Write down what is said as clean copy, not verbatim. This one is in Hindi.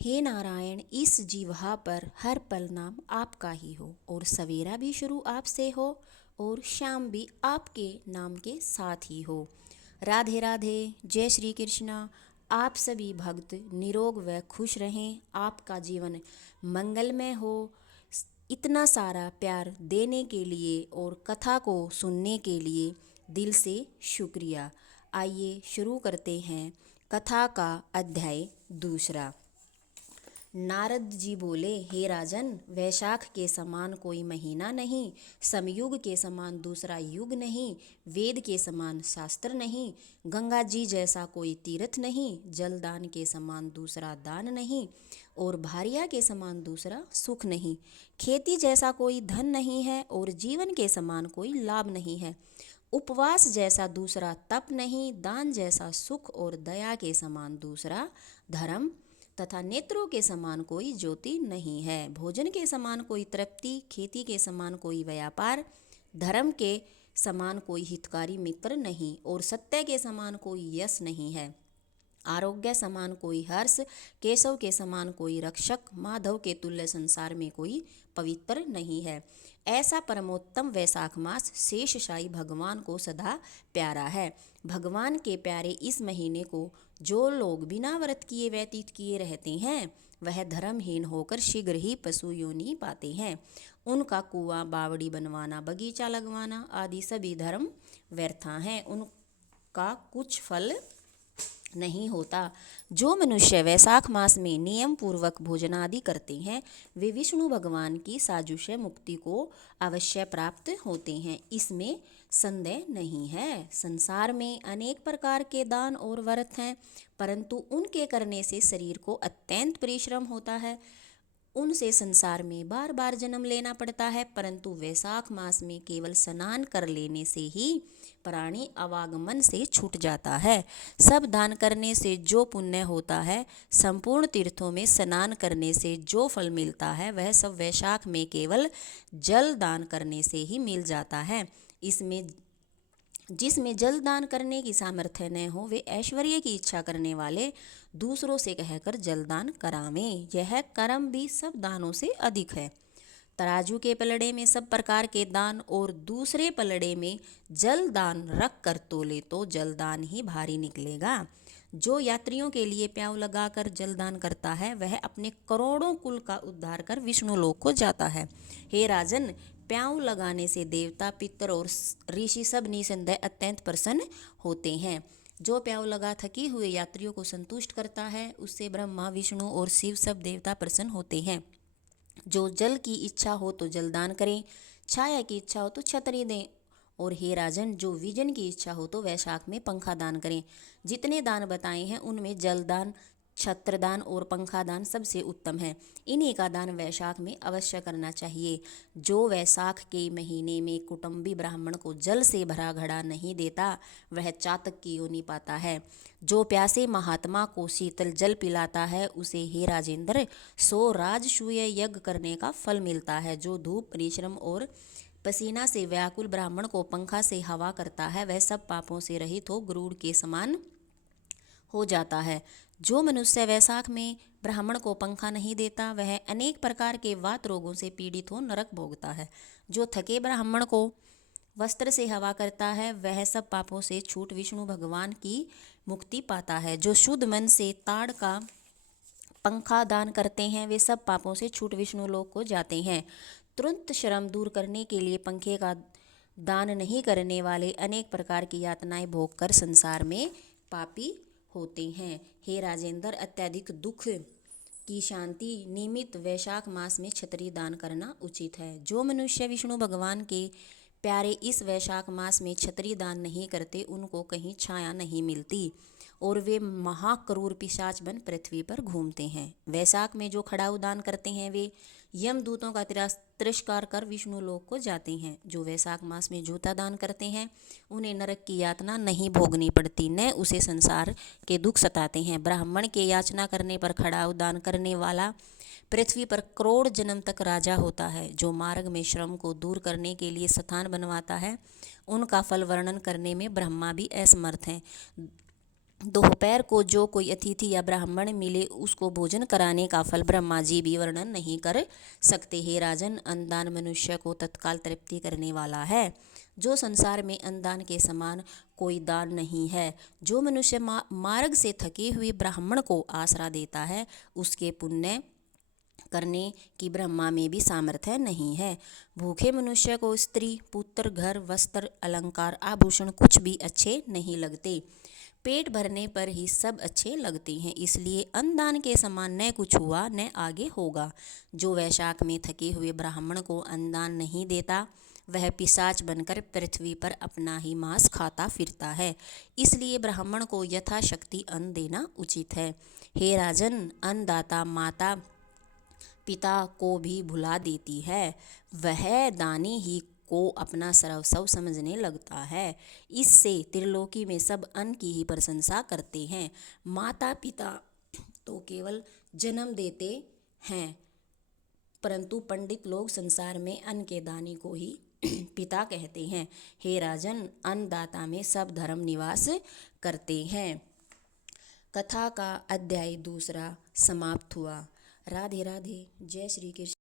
हे नारायण, इस जीवहा पर हर पल नाम आपका ही हो, और सवेरा भी शुरू आपसे हो और शाम भी आपके नाम के साथ ही हो। राधे राधे, जय श्री कृष्णा। आप सभी भक्त निरोग व खुश रहें, आपका जीवन मंगलमय हो। इतना सारा प्यार देने के लिए और कथा को सुनने के लिए दिल से शुक्रिया। आइए शुरू करते हैं कथा का अध्याय दूसरा। नारद जी बोले, हे राजन, वैशाख के समान कोई महीना नहीं, समयुग के समान दूसरा युग नहीं, वेद के समान शास्त्र नहीं, गंगा जी जैसा कोई तीर्थ नहीं, जलदान के समान दूसरा दान नहीं, और भारिया के समान दूसरा सुख नहीं, खेती जैसा कोई धन नहीं है, और जीवन के समान कोई लाभ नहीं है, उपवास जैसा दूसरा तप नहीं, दान जैसा सुख और दया के समान दूसरा धर्म, तथा नेत्रों के समान कोई ज्योति नहीं है। भोजन के समान कोई तृप्ति, खेती के समान कोई व्यापार, धर्म के समान कोई हितकारी मित्र नहीं, और सत्य के समान कोई यश नहीं है। आरोग्य समान कोई हर्ष, केशव के समान कोई रक्षक, माधव के तुल्य संसार में कोई पवित्र नहीं है। ऐसा परमोत्तम वैशाख मास शेषशायी भगवान को सदा प्यारा है। भगवान के प्यारे इस महीने को जो लोग बिना व्रत किए व्यतीत किए रहते हैं, वह धर्महीन होकर शीघ्र ही पशु योनि पाते हैं। उनका कुआं बावड़ी बनवाना, बगीचा लगवाना आदि सभी धर्म व्यर्था हैं, उनका कुछ फल नहीं होता। जो मनुष्य वैशाख मास में नियम पूर्वक भोजन आदि करते हैं, वे विष्णु भगवान की साजुष्य मुक्ति को अवश्य प्राप्त होते हैं, इसमें संदेह नहीं है। संसार में अनेक प्रकार के दान और व्रत हैं, परंतु उनके करने से शरीर को अत्यंत परिश्रम होता है, उनसे संसार में बार बार जन्म लेना पड़ता है। परंतु वैशाख मास में केवल स्नान कर लेने से ही प्राणी अवागमन से छूट जाता है। सब दान करने से जो पुण्य होता है, संपूर्ण तीर्थों में स्नान करने से जो फल मिलता है, वह सब वैशाख में केवल जल दान करने से ही मिल जाता है। इसमें जिसमें जल दान करने की सामर्थ्य न हो, वे ऐश्वर्य की इच्छा करने वाले दूसरों से कहकर जलदान करावें। यह कर्म भी सब दानों से अधिक है। तराजू के पलड़े में सब प्रकार के दान और दूसरे पलड़े में जल दान रख कर तोले तो जलदान ही भारी निकलेगा। जो यात्रियों के लिए प्याऊ लगाकर जलदान करता है, वह अपने करोड़ों कुल का उद्धार कर विष्णु लोक को जाता है। हे राजन, प्याऊ लगाने से देवता, पितर और ऋषि सब निसंदेह अत्यंत प्रसन्न होते हैं। जो प्याऊ लगा थके हुए यात्रियों को संतुष्ट करता है, उससे ब्रह्मा, विष्णु और शिव सब देवता प्रसन्न होते हैं। जो जल की इच्छा हो तो जलदान करें, छाया की इच्छा हो तो छतरी दें, और हे राजन, जो विजन की इच्छा हो तो वैशाख में पंखा दान करें। जितने दान बताए हैं उनमें जलदान, छत्रदान और पंखा दान सबसे उत्तम है। इन्हीं का दान वैशाख में अवश्य करना चाहिए। जो वैशाख के महीने में कुटुंबी ब्राह्मण को जल से भरा घड़ा नहीं देता, वह चातक की योनि पाता है। जो प्यासे महात्मा को शीतल जल पिलाता है, उसे हे राजेंद्र 100 राजसूय यज्ञ करने का फल मिलता है। जो धूप, परिश्रम और पसीना से व्याकुल ब्राह्मण को पंखा से हवा करता है, वह सब पापों से रहित हो गरुड़ के समान हो जाता है। जो मनुष्य वैशाख में ब्राह्मण को पंखा नहीं देता, वह अनेक प्रकार के वात रोगों से पीड़ित हो नरक भोगता है। जो थके ब्राह्मण को वस्त्र से हवा करता है, वह सब पापों से छूट विष्णु भगवान की मुक्ति पाता है। जो शुद्ध मन से ताड़ का पंखा दान करते हैं, वे सब पापों से छूट विष्णु लोक को जाते हैं। तुरंत श्रम दूर करने के लिए पंखे का दान नहीं करने वाले अनेक प्रकार की यातनाएं भोग कर संसार में पापी होते हैं। हे राजेंद्र, अत्यधिक दुख की शांति निमित्त वैशाख मास में छतरी दान करना उचित है। जो मनुष्य विष्णु भगवान के प्यारे इस वैशाख मास में छतरी दान नहीं करते, उनको कहीं छाया नहीं मिलती और वे महाक्रूर पिशाच बन पृथ्वी पर घूमते हैं। वैशाख में जो खड़ाऊ दान करते हैं, वे यमदूतों का तिरस्कार कर विष्णु लोक को जाते हैं। जो वैशाख मास में जूता दान करते हैं, उन्हें नरक की यातना नहीं भोगनी पड़ती, न उसे संसार के दुख सताते हैं। ब्राह्मण के याचना करने पर खड़ाऊ दान करने वाला पृथ्वी पर करोड़ जन्म तक राजा होता है। जो मार्ग में श्रम को दूर करने के लिए स्थान बनवाता है, उनका फल वर्णन करने में ब्रह्मा भी असमर्थ हैं। दोपहर को जो कोई अतिथि या ब्राह्मण मिले उसको भोजन कराने का फल ब्रह्मा जी भी वर्णन नहीं कर सकते। हे राजन, अन्नदान मनुष्य को तत्काल तृप्ति करने वाला है। जो संसार में अन्नदान के समान कोई दान नहीं है। जो मनुष्य मार्ग से थके हुए ब्राह्मण को आसरा देता है, उसके पुण्य करने की ब्रह्मा में भी सामर्थ्य नहीं है। भूखे मनुष्य को स्त्री, पुत्र, घर, वस्त्र, अलंकार, आभूषण कुछ भी अच्छे नहीं लगते। पेट भरने पर ही सब अच्छे लगते हैं। इसलिए अन्नदान के समान न कुछ हुआ न आगे होगा। जो वैशाख में थके हुए ब्राह्मण को अन्नदान नहीं देता, वह पिशाच बनकर पृथ्वी पर अपना ही मांस खाता फिरता है। इसलिए ब्राह्मण को यथाशक्ति अन्न देना उचित है। हे राजन, अन्नदाता माता पिता को भी भुला देती है। वह दानी ही को अपना सर्वस्व समझने लगता है। इससे त्रिलोकी में सब अन्न की ही प्रशंसा करते हैं। माता पिता तो केवल जन्म देते हैं, परंतु पंडित लोग संसार में अन्न के दानी को ही पिता कहते हैं। हे राजन, अन्नदाता में सब धर्म निवास करते हैं। कथा का अध्याय 2 समाप्त हुआ। राधे राधे। जय श्री कृष्ण।